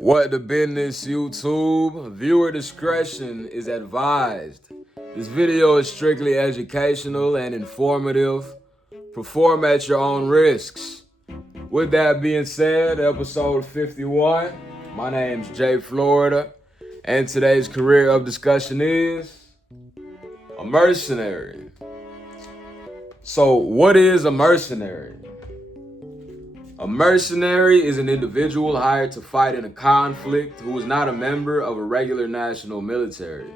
What the business, YouTube? Viewer discretion is advised. This video is strictly educational and informative. Perform at your own risks. With that being said, episode 51. My name's Jay Florida, and today's career of discussion is a mercenary. So, what is a mercenary? A mercenary is an individual hired to fight in a conflict who is not a member of a regular national military.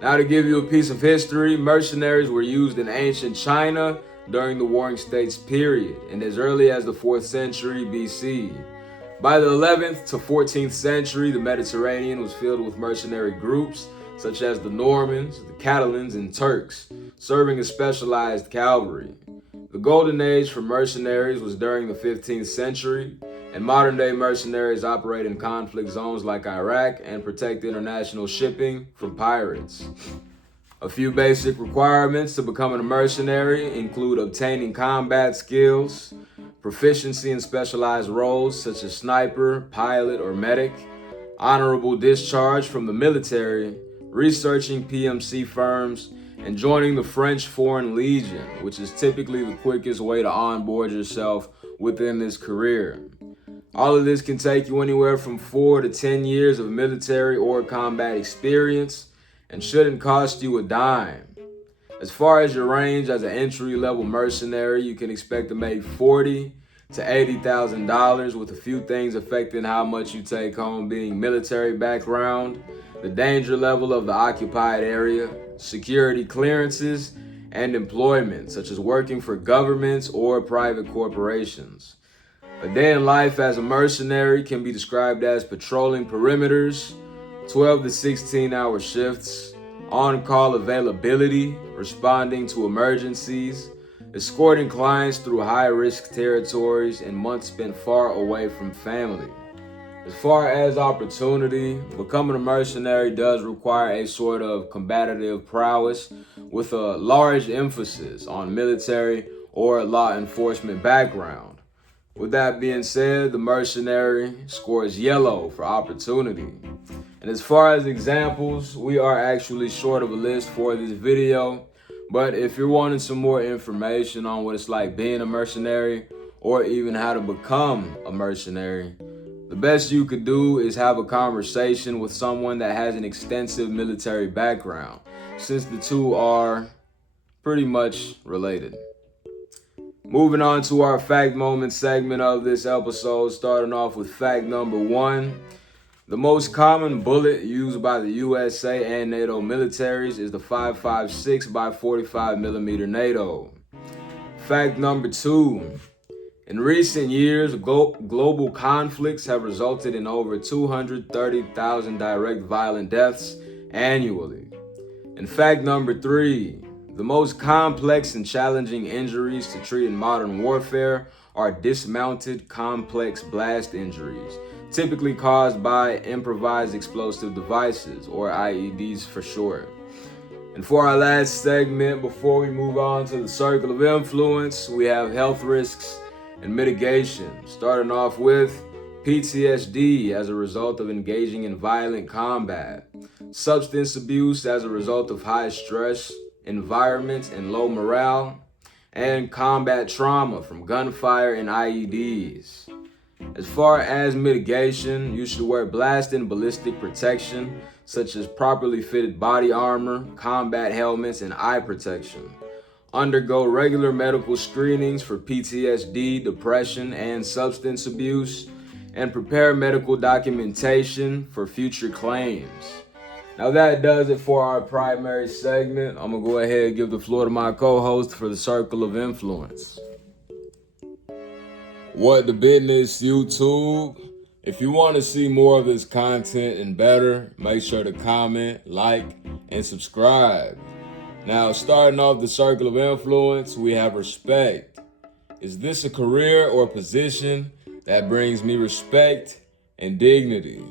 Now, to give you a piece of history, mercenaries were used in ancient China during the Warring States period and as early as the 4th century BC. By the 11th to 14th century, the Mediterranean was filled with mercenary groups such as the Normans, the Catalans, and Turks, serving as specialized cavalry. The golden age for mercenaries was during the 15th century, and modern-day mercenaries operate in conflict zones like Iraq and protect international shipping from pirates. A few basic requirements to becoming a mercenary include obtaining combat skills, proficiency in specialized roles such as sniper, pilot, or medic, honorable discharge from the military, researching PMC firms, and joining the French Foreign Legion, which is typically the quickest way to onboard yourself within this career. All of this can take you anywhere from 4 to 10 years of military or combat experience and shouldn't cost you a dime. As far as your range as an entry-level mercenary, you can expect to make $40,000 to $80,000, with a few things affecting how much you take home being military background, the danger level of the occupied area, security clearances, and employment, such as working for governments or private corporations. A day in life as a mercenary can be described as patrolling perimeters, 12 to 16-hour shifts, on-call availability, responding to emergencies, escorting clients through high-risk territories, and months spent far away from family. As far as opportunity, becoming a mercenary does require a sort of combative prowess with a large emphasis on military or law enforcement background. With that being said, the mercenary scores yellow for opportunity. And as far as examples, we are actually short of a list for this video, but if you're wanting some more information on what it's like being a mercenary or even how to become a mercenary, the best you could do is have a conversation with someone that has an extensive military background, since the two are pretty much related. Moving on to our fact moment segment of this episode, starting off with fact number 1. The most common bullet used by the USA and NATO militaries is the 5.56 by 45 millimeter NATO. Fact number 2. In recent years, global conflicts have resulted in over 230,000 direct violent deaths annually. And fact number 3, the most complex and challenging injuries to treat in modern warfare are dismounted complex blast injuries, typically caused by improvised explosive devices, or IEDs for short. And for our last segment, before we move on to the circle of influence, we have health risks and mitigation, starting off with PTSD as a result of engaging in violent combat, substance abuse as a result of high stress environments and low morale, and combat trauma from gunfire and IEDs. As far as mitigation, you should wear blast and ballistic protection, such as properly fitted body armor, combat helmets, and eye protection. Undergo regular medical screenings for PTSD, depression, and substance abuse, and prepare medical documentation for future claims. Now that does it for our primary segment. I'm gonna go ahead and give the floor to my co-host for the circle of influence. What the business, YouTube? If you want to see more of this content and better, make sure to comment, like, and subscribe. Now, starting off the circle of influence, we have respect. Is this a career or position that brings me respect and dignity?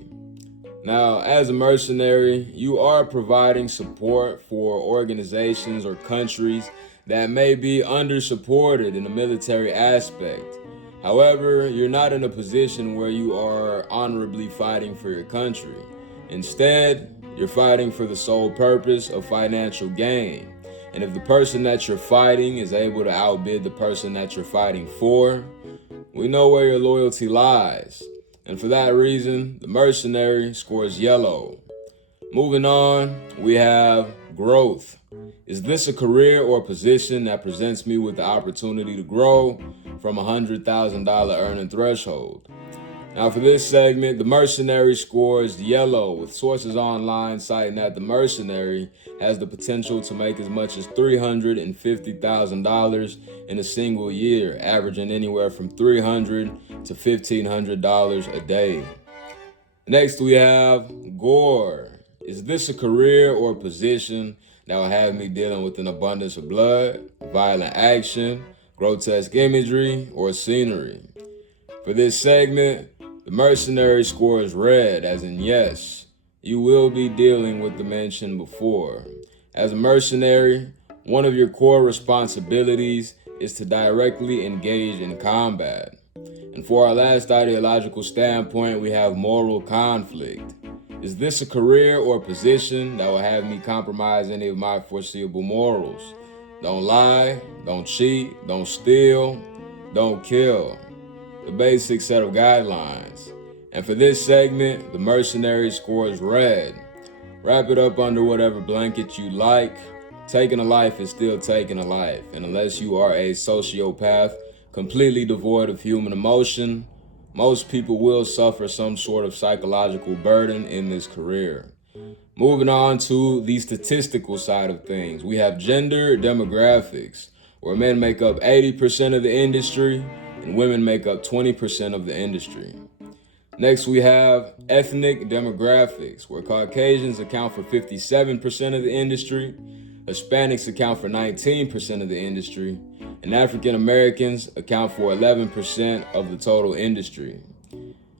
Now, as a mercenary, you are providing support for organizations or countries that may be under-supported in the military aspect. However, you're not in a position where you are honorably fighting for your country. Instead, you're fighting for the sole purpose of financial gain. And if the person that you're fighting is able to outbid the person that you're fighting for, we know where your loyalty lies. And for that reason, the mercenary scores yellow. Moving on, we have growth. Is this a career or position that presents me with the opportunity to grow from $100,000 earning threshold? Now for this segment, the mercenary scores yellow, with sources online citing that the mercenary has the potential to make as much as $350,000 in a single year, averaging anywhere from $300 to $1,500 a day. Next we have gore. Is this a career or position that will have me dealing with an abundance of blood, violent action, grotesque imagery, or scenery? For this segment, the mercenary scores red, as in yes, you will be dealing with the mentioned before. As a mercenary, one of your core responsibilities is to directly engage in combat. And for our last ideological standpoint, we have moral conflict. Is this a career or position that will have me compromise any of my foreseeable morals? Don't lie, don't cheat, don't steal, don't kill. The basic set of guidelines. And for this segment, the mercenary scores red. Wrap it up under whatever blanket you like. Taking a life is still taking a life. And unless you are a sociopath, completely devoid of human emotion, most people will suffer some sort of psychological burden in this career. Moving on to the statistical side of things, we have gender demographics, where men make up 80% of the industry and women make up 20% of the industry. Next, we have ethnic demographics, where Caucasians account for 57% of the industry, Hispanics account for 19% of the industry, and African Americans account for 11% of the total industry.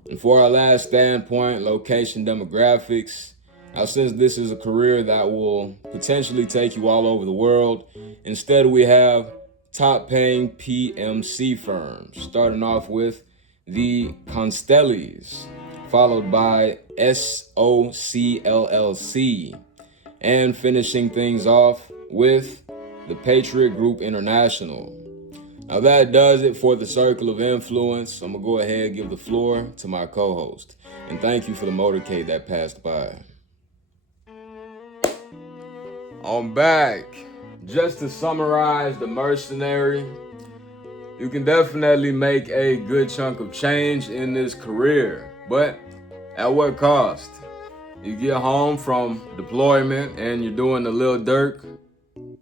And for our last standpoint, location demographics. Now, since this is a career that will potentially take you all over the world, instead we have top paying PMC firms, starting off with the Constellis, followed by SOCLLC, and finishing things off with the Patriot Group International. Now that does it for the circle of influence. I'm gonna go ahead and give the floor to my co-host. And thank you for the motorcade that passed by. I'm back. Just to summarize the mercenary, you can definitely make a good chunk of change in this career, but at what cost? You get home from deployment and you're doing the Lil Durk, and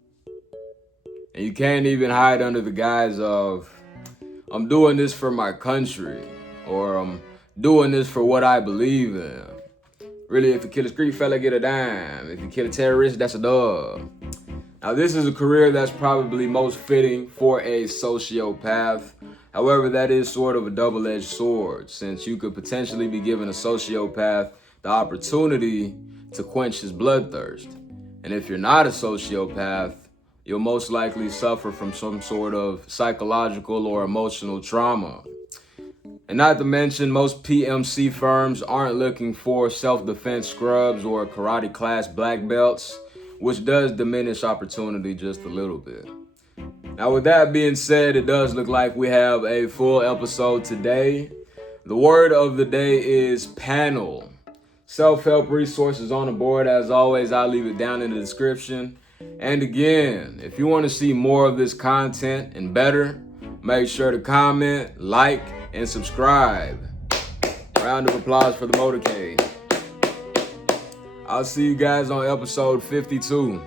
you can't even hide under the guise of, I'm doing this for my country, or I'm doing this for what I believe in. Really, if you kill a street fella, get a dime. If you kill a terrorist, that's a dub. Now, this is a career that's probably most fitting for a sociopath. However, that is sort of a double-edged sword, since you could potentially be giving a sociopath the opportunity to quench his bloodthirst. And if you're not a sociopath, you'll most likely suffer from some sort of psychological or emotional trauma. And not to mention, most PMC firms aren't looking for self-defense scrubs or karate class black belts, which does diminish opportunity just a little bit. Now, with that being said, it does look like we have a full episode today. The word of the day is panel. Self-help resources on the board. As always, I'll leave it down in the description. And again, if you want to see more of this content and better, make sure to comment, like, and subscribe. Round of applause for the motorcade. I'll see you guys on episode 52.